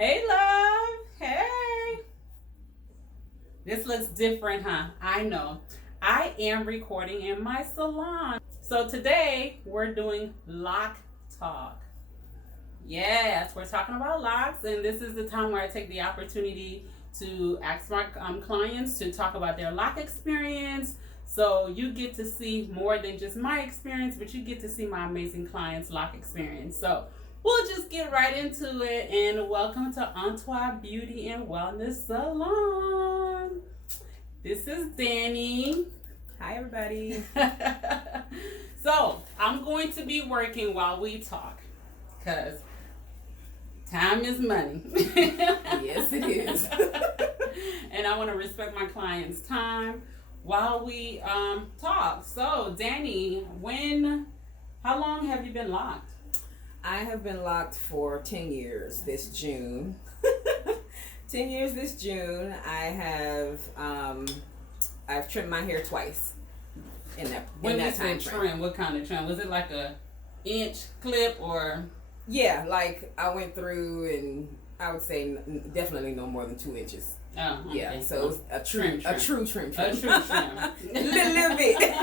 Hey, love. Hey. This looks different, huh? I know. I am recording in my salon. So today we're doing Loc Talk. Yes, we're talking about locks, and this is the time where I take the opportunity to ask my clients to talk about their lock experience. So you get to see more than just my experience, but you get to see my amazing clients' lock experience. So we'll just get right into it, and welcome to Antoine Beauty and Wellness Salon. This is Dani. Hi, everybody. So I'm going to be working while we talk, because time is money. Yes, it is. And I want to respect my clients' time while we talk. So, Dani, how long have you been locked? I have been locked for 10 years this June. 10 years this June. I've trimmed my hair twice in that time frame. Trim, what kind of trim? Was it like a inch clip or? Yeah, like I went through, and I would say definitely no more than 2 inches. Oh, okay. Yeah, so it was a true trim. A true trim. little bit.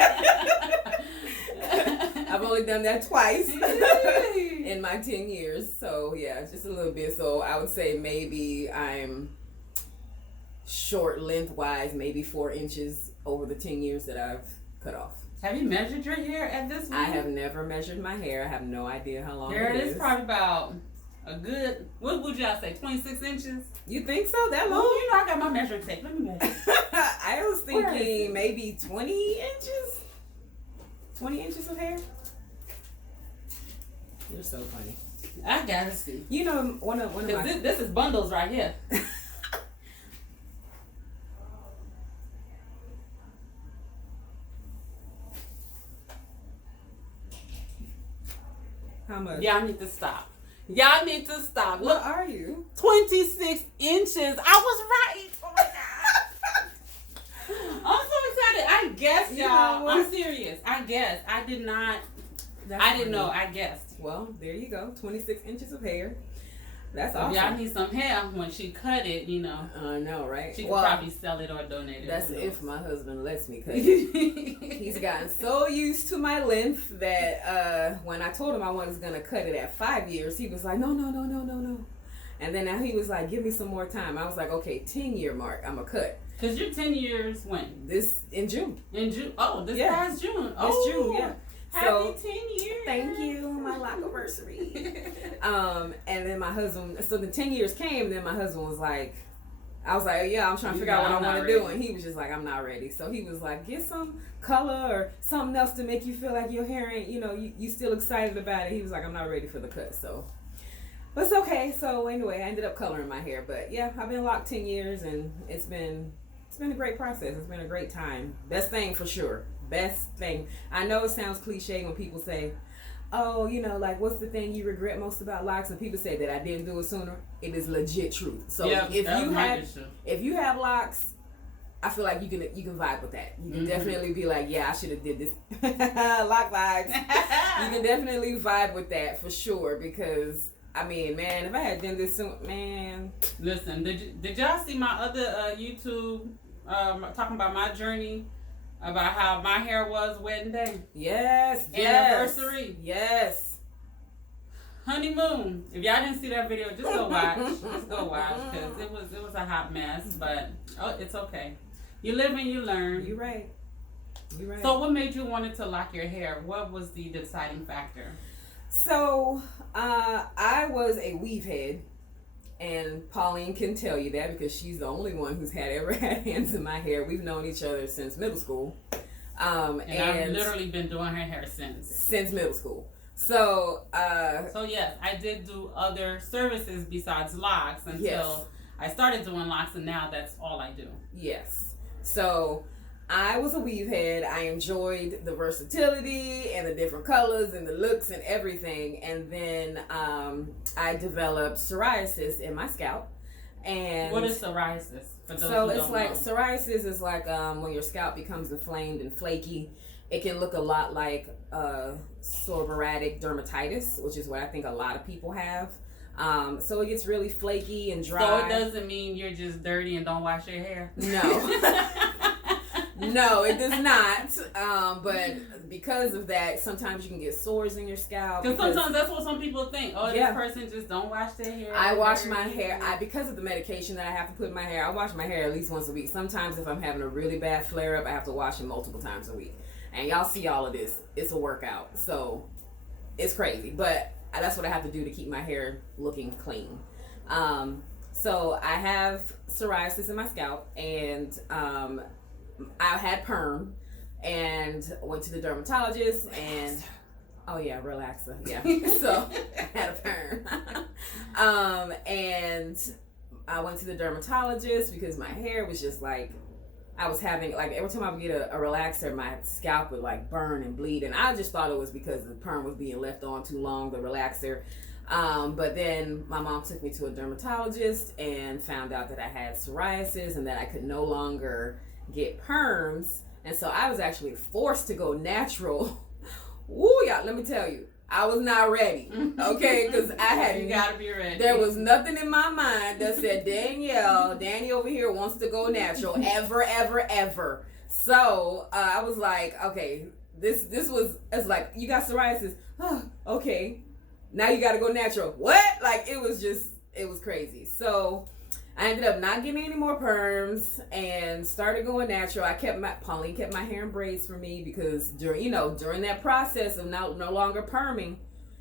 I've only done that twice in my 10 years. So yeah, just a little bit. So I would say maybe I'm short lengthwise, maybe 4 inches over the 10 years that I've cut off. Have you measured your hair at this point? I have never measured my hair. I have no idea how long Girl, it is. It's probably about a good, what would y'all say, 26 inches? You think so? That long? Well, you know I got my measuring tape. Let me measure. I was thinking maybe 20 inches. 20 inches of hair. You're so funny. I gotta see. You know, one of my... This is bundles right here. How much? Y'all need to stop. Y'all need to stop. What Look, are you? 26 inches. I was right. Oh my God. I'm so excited. I guess, y'all. I'm serious. I guess. I did not. I didn't know. I guessed. Well, there you go. 26 inches of hair. That's So awesome. y'all need some hair when she cut it, you know. I know, right? She could probably sell it or donate it. That's if my husband lets me cut it. He's gotten so used to my length that when I told him I was going to cut it at 5 years, he was like, no. And then now he was like, give me some more time. I was like, okay, 10-year mark, I'm going to cut. Because you're 10 years when? In June. In June? Oh, past June. This June, yeah. Happy 10 years. Thank you, my lock anniversary. And then my husband, so the 10 years came, then my husband was like, I was like, yeah, I'm trying to figure out what I want to do. And he was just like, I'm not ready. So he was like, get some color or something else to make you feel like your hair ain't, you still excited about it. He was like, I'm not ready for the cut. So, but it's okay. So anyway, I ended up coloring my hair. But yeah, I've been locked 10 years, and it's been a great process. It's been a great time. Best thing for sure. Best thing. I know it sounds cliche when people say, oh, like, what's the thing you regret most about locks? And people say that I didn't do it sooner. It is legit truth. So yeah, if you have locks, I feel like you can vibe with that. You can definitely be like, yeah, I should have did this. Lock vibes. You can definitely vibe with that for sure, because I mean, man, if I had done this soon, man. Listen, did y'all see my other YouTube talking about my journey? About how my hair was wedding day. Yes. Anniversary. Yes. Honeymoon. If y'all didn't see that video, just go watch. Because it was a hot mess. But it's okay. You live and you learn. You're right. So what made you want to lock your hair? What was the deciding factor? So I was a weave head. And Pauline can tell you that, because she's the only one who's ever had hands in my hair. We've known each other since middle school. And I've literally been doing her hair since middle school. So yes, I did do other services besides locks until I started doing locks, and now that's all I do. Yes. So I was a weave head. I enjoyed the versatility and the different colors and the looks and everything. And then I developed psoriasis in my scalp. And what is psoriasis? So it's like psoriasis is like when your scalp becomes inflamed and flaky. It can look a lot like psoriatic dermatitis, which is what I think a lot of people have. So it gets really flaky and dry. So it doesn't mean you're just dirty and don't wash your hair? No. No, it does not. But because of that, sometimes you can get sores in your scalp. Because sometimes that's what some people think. Oh, this person just don't wash their hair. I wash my hair. Because of the medication that I have to put in my hair, I wash my hair at least once a week. Sometimes if I'm having a really bad flare-up, I have to wash it multiple times a week. And y'all see all of this. It's a workout. So it's crazy. But that's what I have to do to keep my hair looking clean. So I have psoriasis in my scalp, and I had perm, and went to the dermatologist, and relaxer, so I had a perm. And I went to the dermatologist because my hair was just like, I was having, like, every time I would get a relaxer, my scalp would like burn and bleed, and I just thought it was because the perm was being left on too long, the relaxer. But then my mom took me to a dermatologist and found out that I had psoriasis and that I could no longer get perms, and so I was actually forced to go natural. Woo, y'all, let me tell you, I was not ready, okay, because I had, you gotta be ready. There was nothing in my mind that said, Dani over here wants to go natural, ever. So I was like, okay, it's like, you got psoriasis, okay, now you gotta go natural. What? Like, it was crazy. So I ended up not getting any more perms and started going natural. Pauline kept my hair in braids for me because during that process of no longer perming,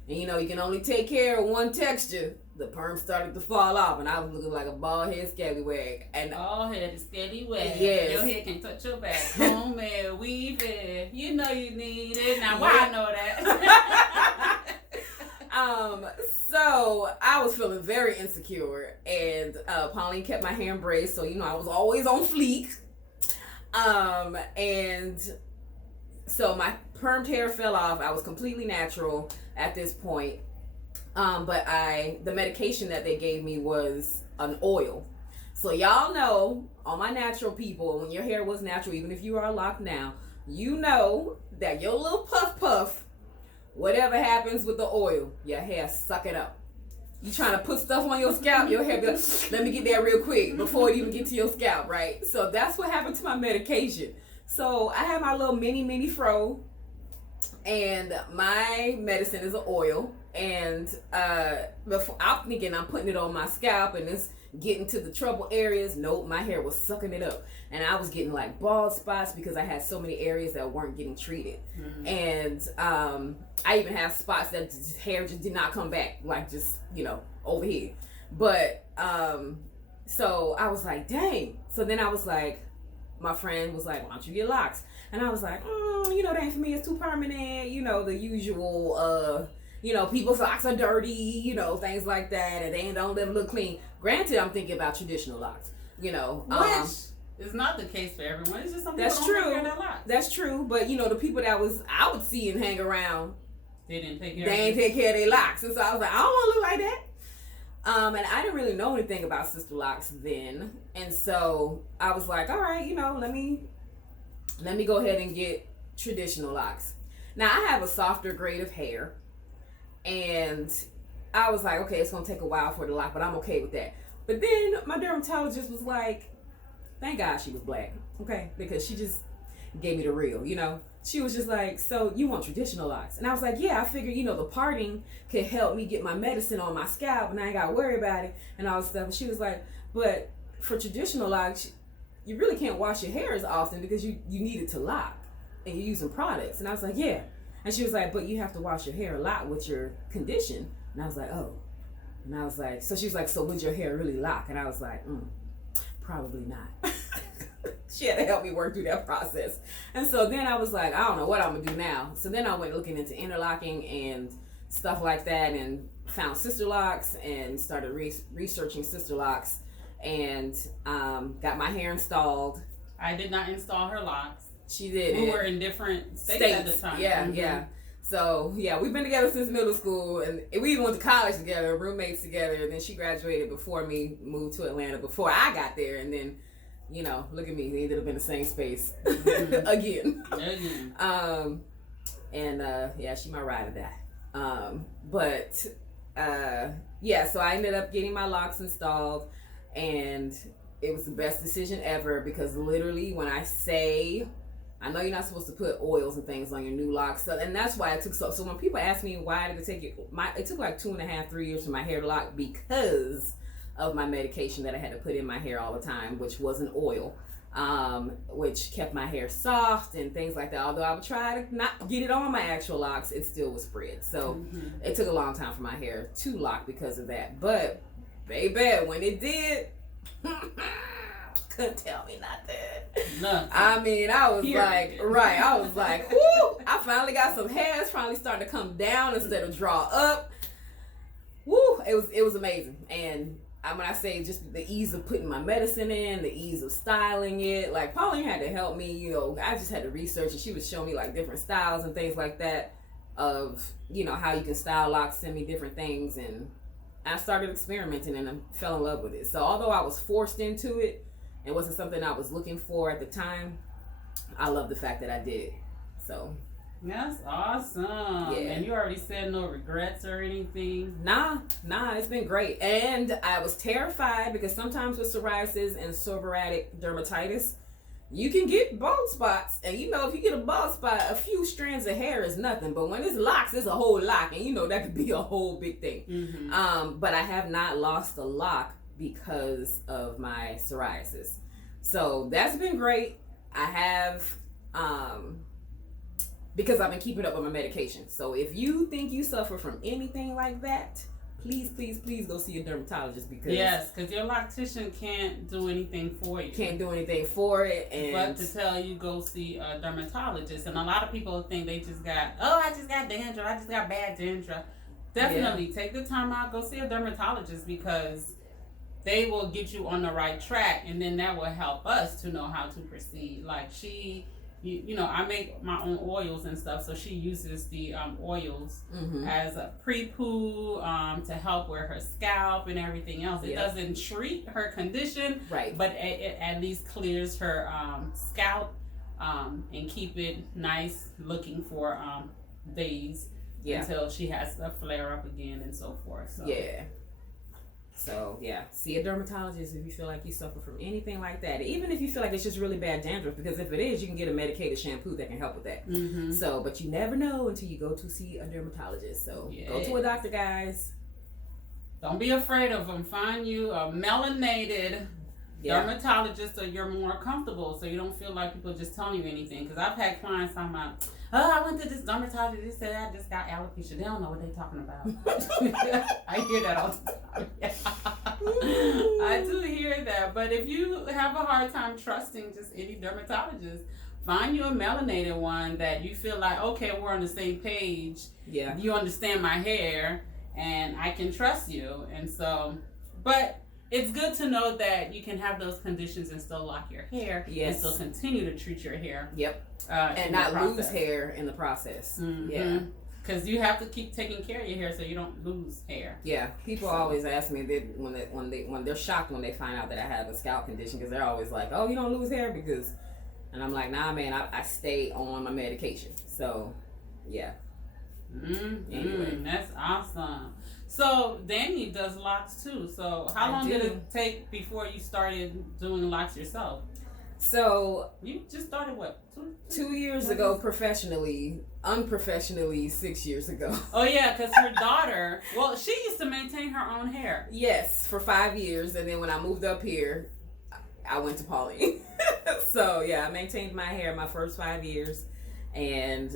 and you can only take care of one texture, the perm started to fall off, and I was looking like a bald head scallywag. And bald head is scallywag. Yes. Your head can't touch your back. Comb it, weave it. You know you need it. Now why I know that? So I was feeling very insecure, and Pauline kept my hair in braids, so I was always on fleek. And so my permed hair fell off. I was completely natural at this point. But the medication that they gave me was an oil. So y'all know, all my natural people, when your hair was natural, even if you are locked now, you know that your little puff, whatever happens with the oil, your hair suck it up. You trying to put stuff on your scalp, your hair be like, let me get that real quick before it even get to your scalp, right? So that's what happened to my medication. So I had my little mini fro, and my medicine is an oil, and before I'm thinking I'm putting it on my scalp and it's getting to the trouble areas. Nope, my hair was sucking it up, and I was getting like bald spots because I had so many areas that weren't getting treated. And I even have spots that hair just did not come back, like just over here. But so I was like, dang. So then I was like, my friend was like, why don't you get locks? And I was like, that ain't for me, it's too permanent, the usual people's locks are dirty, things like that, and they don't let them look clean. Granted, I'm thinking about traditional locks, Which is not the case for everyone. It's just some people don't take care of their locks. That's true, but the people that I would see and hang around, they ain't take care of their locks. And so I was like, I don't want to look like that. And I didn't really know anything about sister locks then. And so I was like, all right, let me go ahead and get traditional locks. Now I have a softer grade of hair, and I was like, okay, it's going to take a while for the lock, but I'm okay with that. But then my dermatologist was like, thank God she was black, okay? Because she just gave me the real, She was just like, so you want traditional locks? And I was like, yeah, I figured, the parting could help me get my medicine on my scalp, and I ain't got to worry about it and all this stuff. And she was like, but for traditional locks, you really can't wash your hair as often because you need it to lock, and you're using products. And I was like, yeah. And she was like, but you have to wash your hair a lot with your condition. And I was like, oh. And I was like, so she was like, so would your hair really lock? And I was like, probably not. She had to help me work through that process. And so then I was like, I don't know what I'm going to do now. So then I went looking into interlocking and stuff like that, and found sister locks and started researching sister locks, and got my hair installed. I did not install her locks. She did. We were in different states at the time. Yeah. So, we've been together since middle school, and we even went to college together, roommates together. And then she graduated before me, moved to Atlanta before I got there. And then, look at me, we ended up in the same space again. And she my ride or die. But yeah, so I ended up getting my locks installed, and it was the best decision ever, because literally when I say, I know you're not supposed to put oils and things on your Nu Loxx, so, and that's why it took so when people ask me why did it take it took like 2.5, 3 years for my hair to lock, because of my medication that I had to put in my hair all the time, which was an oil, which kept my hair soft and things like that. Although I would try to not get it on my actual locks, it still was spread. So it took a long time for my hair to lock because of that. But baby, when it did, couldn't tell me nothing. Nothing. I mean, I was like, right. I was like, whoo! I finally got some hairs finally starting to come down instead of draw up. Woo! It was amazing. And when I say just the ease of putting my medicine in, the ease of styling it, like Pauline had to help me, you know, I just had to research, and she would show me like different styles and things like that of, you know, how you can style locks, send me different things, and I started experimenting and I fell in love with it. So although I was forced into it, it wasn't something I was looking for at the time, I love the fact that I did. So that's awesome. Yeah. And you already said no regrets or anything? Nah, it's been great. And I was terrified because sometimes with psoriasis and psoriatic dermatitis, you can get bald spots. And you know, if you get a bald spot, a few strands of hair is nothing. But when it's locks, it's a whole lock. And you know, that could be a whole big thing. Mm-hmm. But I have not lost a lock because of my psoriasis. So that's been great. I have... because I've been keeping up with my medication. So if you think you suffer from anything like that, please go see a dermatologist, because yes, because your loctician can't do anything for you. Can't do anything for it, and but to tell you go see a dermatologist. And a lot of people think they just got, I just got dandruff, I just got bad dandruff. Definitely take the time out, go see a dermatologist, because they will get you on the right track, and then that will help us to know how to proceed. Like you know, I make my own oils and stuff, so she uses the oils as a pre-poo to help with her scalp and everything else. It doesn't treat her condition, right? But it at least clears her scalp and keep it nice looking for days until she has a flare up again and so forth. So. Yeah. So, yeah, see a dermatologist if you feel like you suffer from anything like that. Even if you feel like it's just really bad dandruff, because if it is, you can get a medicated shampoo that can help with that. So, but you never know until you go to see a dermatologist. So, go to a doctor, guys. Don't be afraid of them. Find you a melanated dermatologist so you're more comfortable, so you don't feel like people just telling you anything. Because I've had clients talking about, I went to this dermatologist, they said I just got alopecia. They don't know what they're talking about. I hear that all the time. I do hear that. But if you have a hard time trusting just any dermatologist, find you a melanated one that you feel like, okay, we're on the same page. Yeah. You understand my hair, and I can trust you. And so, but it's good to know that you can have those conditions and still lock your hair and still continue to treat your hair. And not lose hair in the process. Yeah. Because you have to keep taking care of your hair so you don't lose hair. Yeah. People always ask me that when they're shocked when they find out that I have a scalp condition, because they're always like, oh, you don't lose hair because, and I'm like, nah, man, I stay on my medication. So, yeah. Anyway. That's awesome. So Dani does locks too. So how long did it take before you started doing locks yourself? So you just started what? 2 years ago professionally, unprofessionally 6 years ago. Oh yeah, because her daughter, well, she used to maintain her own hair. Yes, for 5 years, and then when I moved up here, I went to Pauline. So yeah, I maintained my hair my first 5 years, and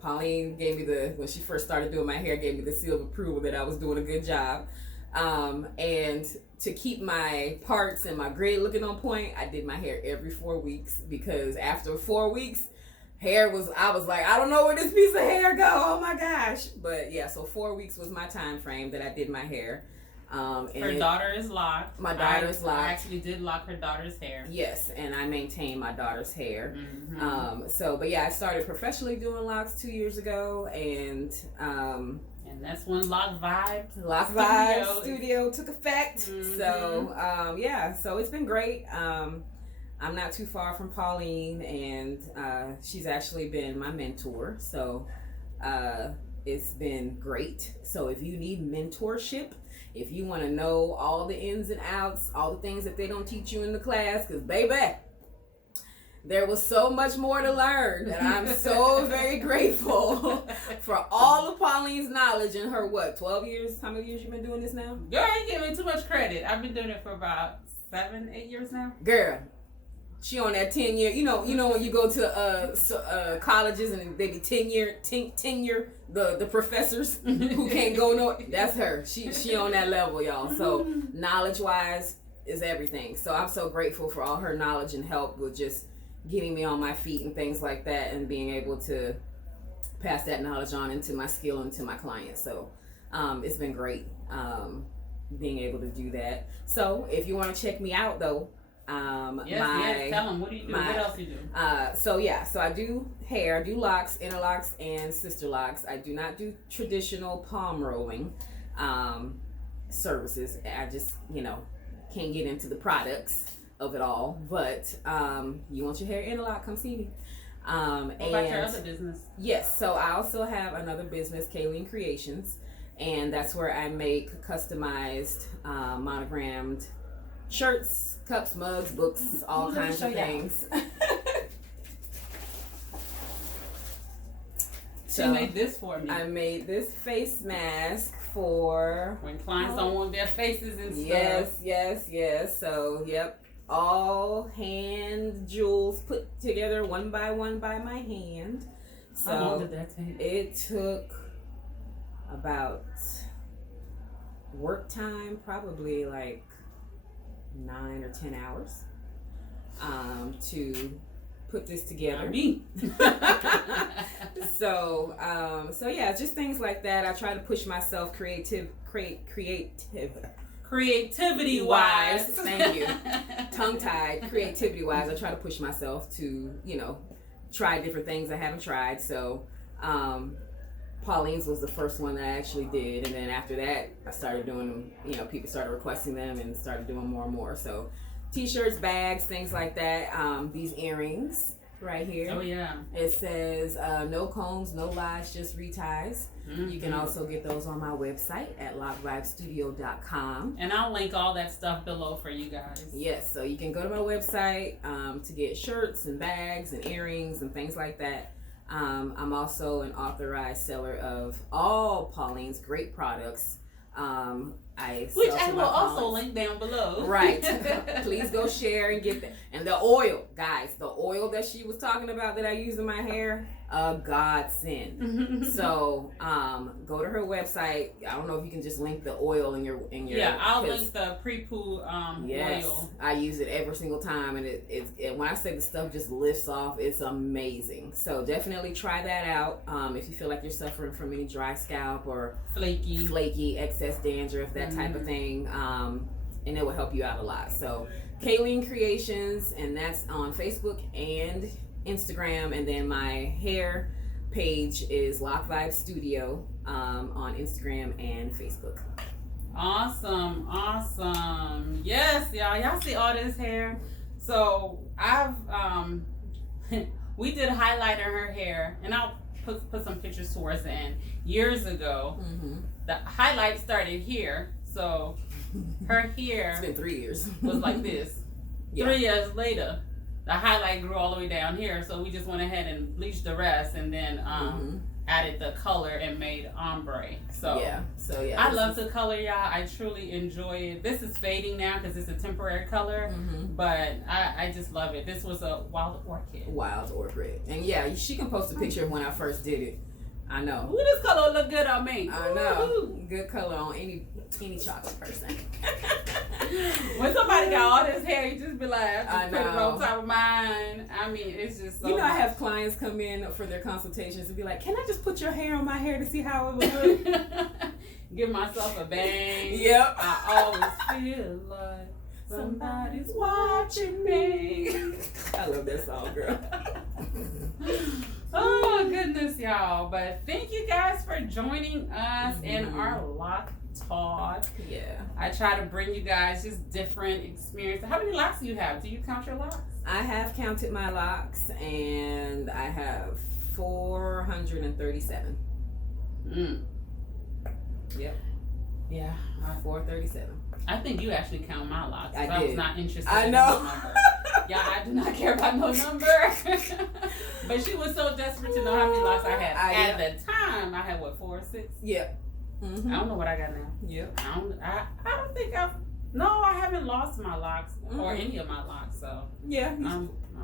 Pauline gave me when she first started doing my hair, gave me the seal of approval that I was doing a good job. And to keep my parts and my grade looking on point, I did my hair every 4 weeks, because after 4 weeks, I was like, I don't know where this piece of hair go. Oh my gosh. But yeah, so 4 weeks was my time frame that I did my hair. Her daughter is locked. My daughter is locked. I actually did lock her daughter's hair. Yes, and I maintained my daughter's hair. But yeah, I started professionally doing locks 2 years ago, and that's when Loc Studio took effect. So so it's been great. I'm not too far from Pauline, and she's actually been my mentor. So It's been great. So if you need mentorship, if you want to know all the ins and outs, all the things that they don't teach you in the class, because baby, there was so much more to learn, and I'm so very grateful for all of Pauline's knowledge in her, 12 years? How many years you been doing this now? Girl, you give me too much credit. I've been doing it for about 7, 8 years now. Girl, she on that 10-year, you know when you go to colleges and they be tenure, the professors who can't go no, that's her. She on that level, y'all. So knowledge-wise is everything. So I'm so grateful for all her knowledge and help with just getting me on my feet and things like that, and being able to pass that knowledge on into my skill and to my clients. So it's been great being able to do that. So if you want to check me out though, yes, tell them, what do you do? What else do you do? So I do hair, I do locks, interlocks, and sister locks. I do not do traditional palm rolling services. I just, can't get into the products of it all, but you want your hair interlock, come see me. What about your other business? Yes, so I also have another business, Kaale Creations, and that's where I make customized monogrammed shirts, cups, mugs, books, all kinds of things. She made this for me. I made this face mask for when clients don't want their faces and stuff. Yes. So, yep. All hand jewels put together one by my hand. So how long did that take? It took about work time, probably like 9 or 10 hours to put this together. So yeah, just things like that. I try to push myself creativity wise. Thank you. Tongue tied. Creativity wise, I try to push myself to, try different things I haven't tried. So Pauline's was the first one that I actually did, and then after that I started doing them. People started requesting them and started doing more and more. So t-shirts, bags, things like that. These earrings right here. Oh yeah. It says no combs, no lies, just reties. Mm-hmm. You can also get those on my website at locvibesstudio.com. And I'll link all that stuff below for you guys. Yes, so you can go to my website to get shirts and bags and earrings and things like that. I'm also an authorized seller of all Pauline's great products. Which I will also link down below. Right. Please go share and get that. And the oil, guys, the oil that she was talking about that I use in my hair, a godsend. So go to her website. I don't know if you can just link the oil in your yeah, I'll link the pre-poo yes, oil. I use it every single time, and it when I say the stuff just lifts off, it's amazing. So definitely try that out if you feel like you're suffering from any dry scalp or flaky excess dandruff, that type of thing, and it will help you out a lot. So Kaale Creations, and that's on Facebook and Instagram, and then my hair page is Loc Vibe Studio on Instagram and Facebook. Awesome. Yes, y'all see all this hair. So I've we did highlight in her hair, and I'll put some pictures towards the end. Years ago, the highlight started here, so her hair it's been 3 years was like this. 3 years later, the highlight grew all the way down here, so we just went ahead and bleached the rest, and then added the color and made ombre. So I love the color, y'all. I truly enjoy it. This is fading now because it's a temporary color, but I just love it. This was a wild orchid. And yeah, she can post a picture of when I first did it. I know. Ooh, this color look good on me. I know. Ooh. Good color on any chocolate person. When somebody got all this hair, you just be like, I just put it on top of mine. I mean, it's just so I have clients come in for their consultations and be like, can I just put your hair on my hair to see how it would look? Give myself a bang. Yep. I always feel like somebody's watching me. I love that song, girl. Oh goodness, y'all. But thank you guys for joining us in our Loc Talk. Yeah. I try to bring you guys just different experiences. How many locks do you have? Do you count your locks? I have counted my locks, and I have 437. Yep. Yeah. 437. I think you actually count my locks. I was not interested I in know. no number. Yeah, I do not care about no number. But she was so desperate to know how many locks I had. At the time, I had, 4 or 6? Yep. Mm-hmm. I don't know what I got now. Yep. I don't think I haven't lost my locks or any of my locks. So yeah,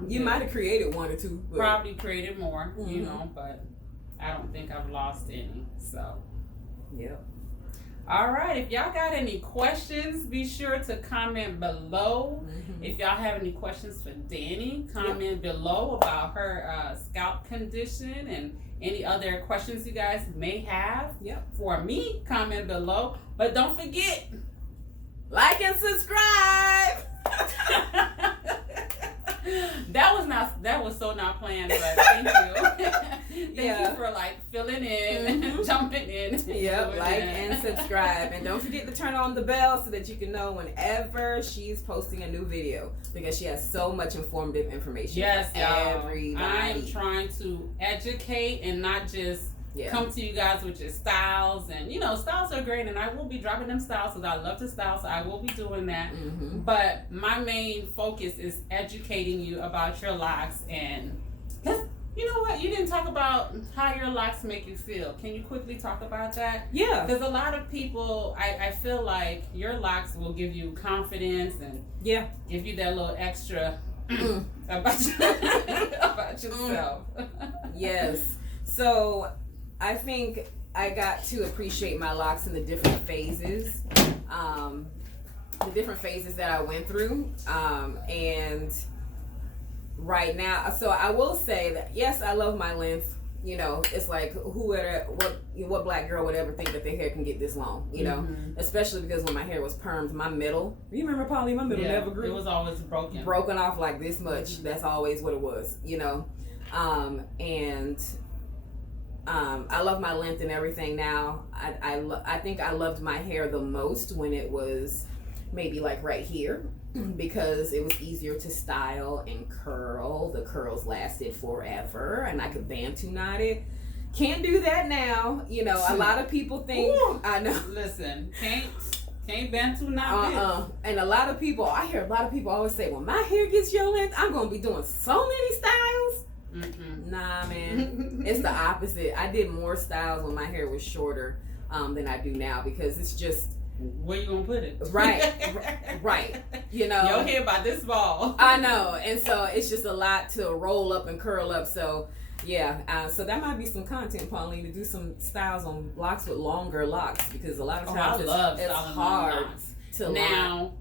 you might have created 1 or 2. But... probably created more, you know, but I don't think I've lost any. So yep. All right, if y'all got any questions, be sure to comment below. If y'all have any questions for Dani, comment below about her scalp condition and any other questions you guys may have for me. Comment below, but don't forget, like and subscribe. That was so not planned, but thank you. Thank you for filling in, jumping in. Yep, like and subscribe. And don't forget to turn on the bell so that you can know whenever she's posting a new video, because she has so much informative information. Yes, for y'all. everybody. I am trying to educate and not just come to you guys with your styles. And styles are great, and I will be dropping them styles because I love to style, so I will be doing that. But my main focus is educating you about your locks. And you know what? You didn't talk about how your locks make you feel. Can you quickly talk about that? Yeah. Because a lot of people, I feel like your locks will give you confidence and give you that little extra about yourself. Yes. So I think I got to appreciate my locks in the different phases. The different phases that I went through. And right now, so I will say that yes, I love my length. It's like what black girl would ever think that their hair can get this long, especially because when my hair was permed, my middle, you remember, Polly, my middle never grew. It was always broken off like this much. That's always what it was, and I love my length and everything now. I think I loved my hair the most when it was maybe like right here, because it was easier to style and curl. The curls lasted forever, and I could bantu knot it. Can't do that now. A lot of people think I know. Listen, can't bantu knot it. And I hear a lot of people always say, "When my hair gets your length, I'm gonna be doing so many styles." Nah, man, it's the opposite. I did more styles when my hair was shorter than I do now, because it's just. Where you gonna put it? Right. Your hair about this ball. I know, and so it's just a lot to roll up and curl up. So so that might be some content, Pauline, to do some styles on locks with longer locks, because a lot of times it's hard to now.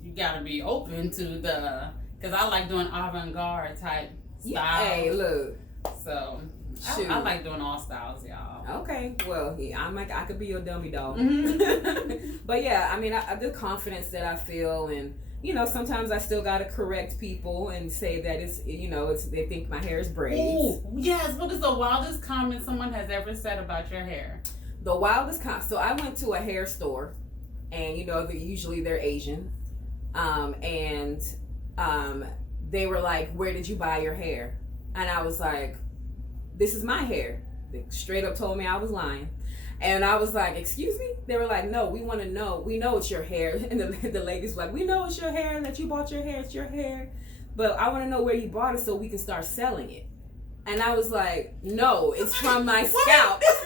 You gotta be open to because I like doing avant-garde type styles. Hey, look. So. I like doing all styles, y'all. Okay, well, I could be your dummy doll. But yeah, I mean, the confidence that I feel, and sometimes I still gotta correct people and say that it's they think my hair is braids. Ooh, yes. What is the wildest comment someone has ever said about your hair? The wildest comment. So I went to a hair store, and usually they're Asian, and they were like, "Where did you buy your hair?" And I was like, "This is my hair." They straight up told me I was lying. And I was like, "Excuse me?" They were like, "No, we want to know. We know it's your hair." And the ladies were like, "We know it's your hair, that you bought your hair. It's your hair. But I want to know where you bought it so we can start selling it." And I was like, "No, it's from my scalp." This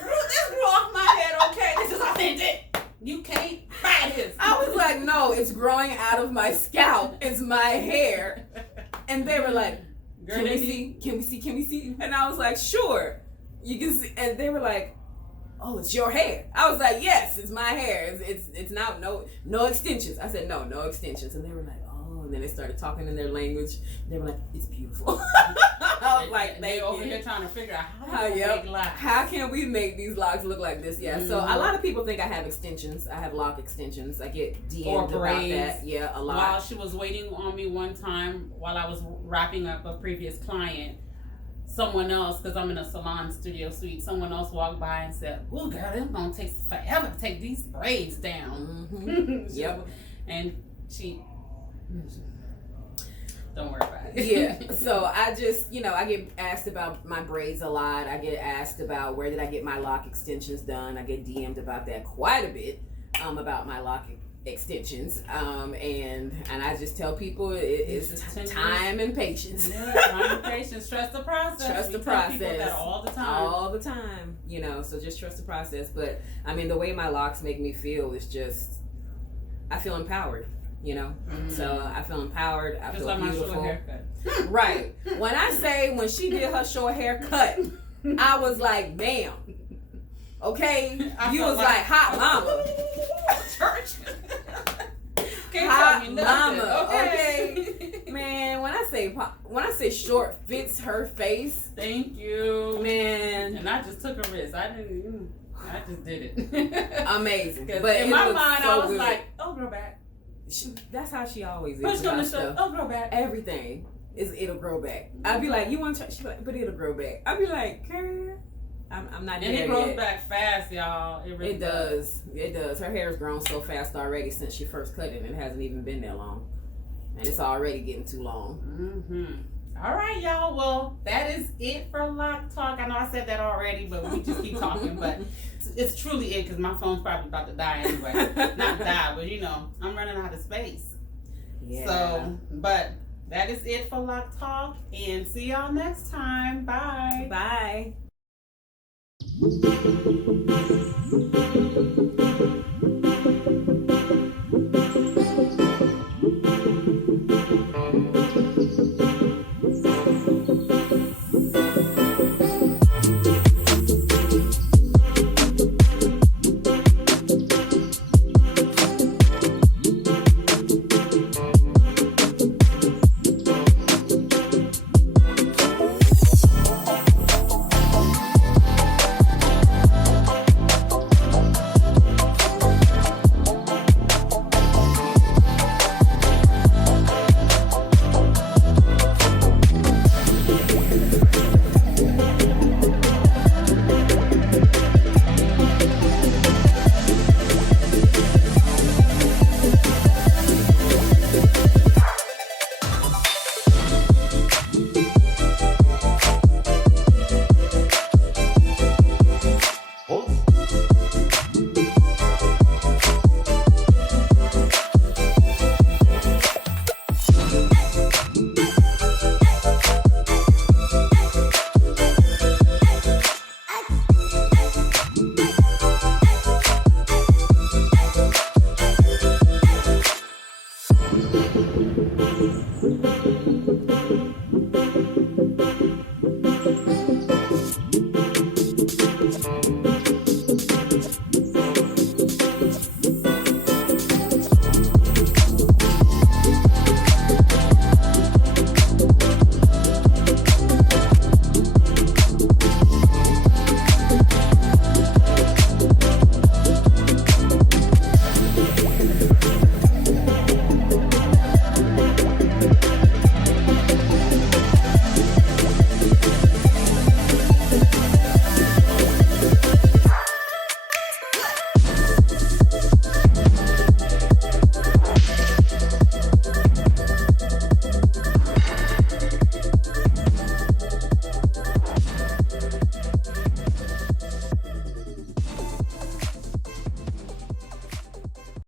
grew off my head, okay? This is authentic. You can't buy this. I was like, "No, it's growing out of my scalp. It's my hair." And they were like, Can we see? And I was like, "Sure, you can see." And they were like, "Oh, it's your hair." I was like, "Yes, it's my hair. It's not no extensions." I said, "No extensions." And they were like, "Oh." And then they started talking in their language. They were like, "It's beautiful." I was like, they over here trying to figure out how can we make these locks look like this? Yeah. So a lot of people think I have extensions. I have lock extensions. I get DM'd about that. Yeah, a lot. While she was waiting on me one time, while I was wrapping up a previous client, someone else, because I'm in a salon studio suite, someone else walked by and said, "Oh, girl, it's gonna take forever to take these braids down." Yep. And she. Don't worry about it. Yeah. So I just, I get asked about my braids a lot. I get asked about where did I get my lock extensions done. I get DM'd about that quite a bit, about my lock extensions. And I just tell people it's time and patience. Yeah, time and patience. Trust the process. Trust the tell process. People that all the time. All the time. So just trust the process. But I mean, the way my locks make me feel is just, I feel empowered. So I feel empowered. I feel like beautiful. My short haircut. Right. When she did her short haircut, I was like, ma'am. Okay, you was like hot mama. Church. Can't Hot tell me nothing. mama. Okay. Man, when I say short fits her face. Thank you. Man. And I just took a risk. I just did it. Amazing. But in my mind, so I was good. like, oh, grow back. That's how she always is. Push on the about show. stuff. Oh, grow back. Everything it'll grow back. I'd be like, you want to try? She'd be like, but it'll grow back. I'd be like, girl, I'm not there yet. And it grows back fast, y'all. It really does. It does. Her hair's grown so fast already since she first cut it, and it hasn't even been that long. And it's already getting too long. All right, y'all. Well, that is it for Loc Talk. I know I said that already, but we just keep talking. But it's truly it because my phone's probably about to die anyway. Not die, but I'm running out of space. Yeah. So, but that is it for Loc Talk, and see y'all next time. Bye. Bye.